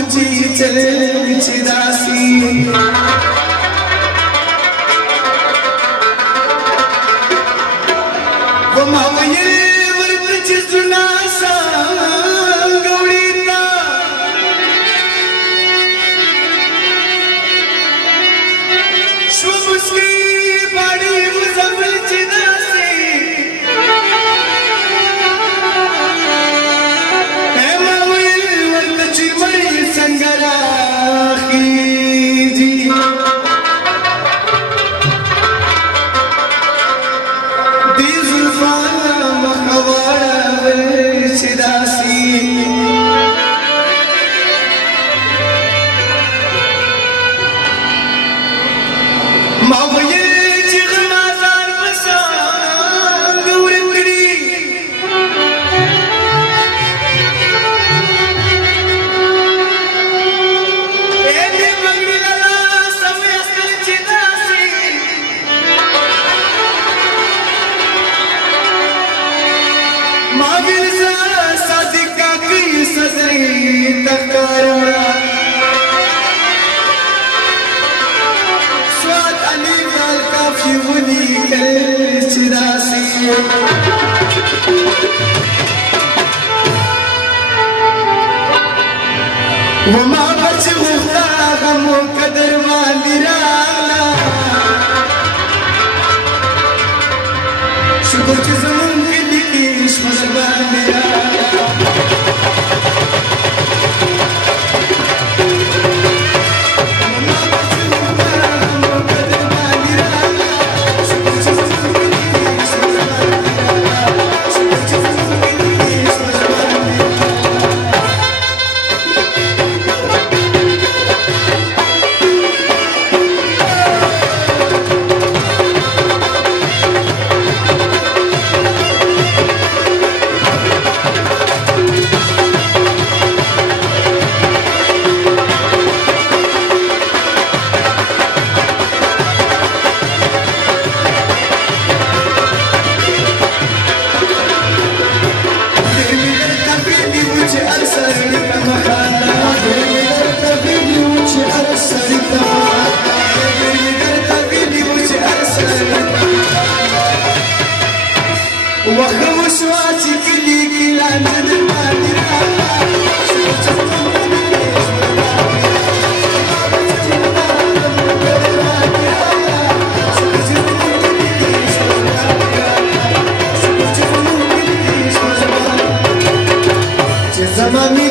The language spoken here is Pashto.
بچی چل چې داسي وما ویل ورته چې زړه څنګه وړیتا شو مسکی باندې مزمل چې داسي ما ویل ورته چې مړی څنګه راخیږي دې زلفانه مخواره چې داسي ما ویل چې غمازان په څنګه ورک کړي دې منګي لاله سمې اخر چې داسي ما ویل زه صادقه کوي سزرې تکرارونه سواد علیم دال کافی ولیکل چې داسي وما بچ غوښتا غم و قدر باندې راغله شکر چې زمونږ کلي کې شپه باندې راغله Zamani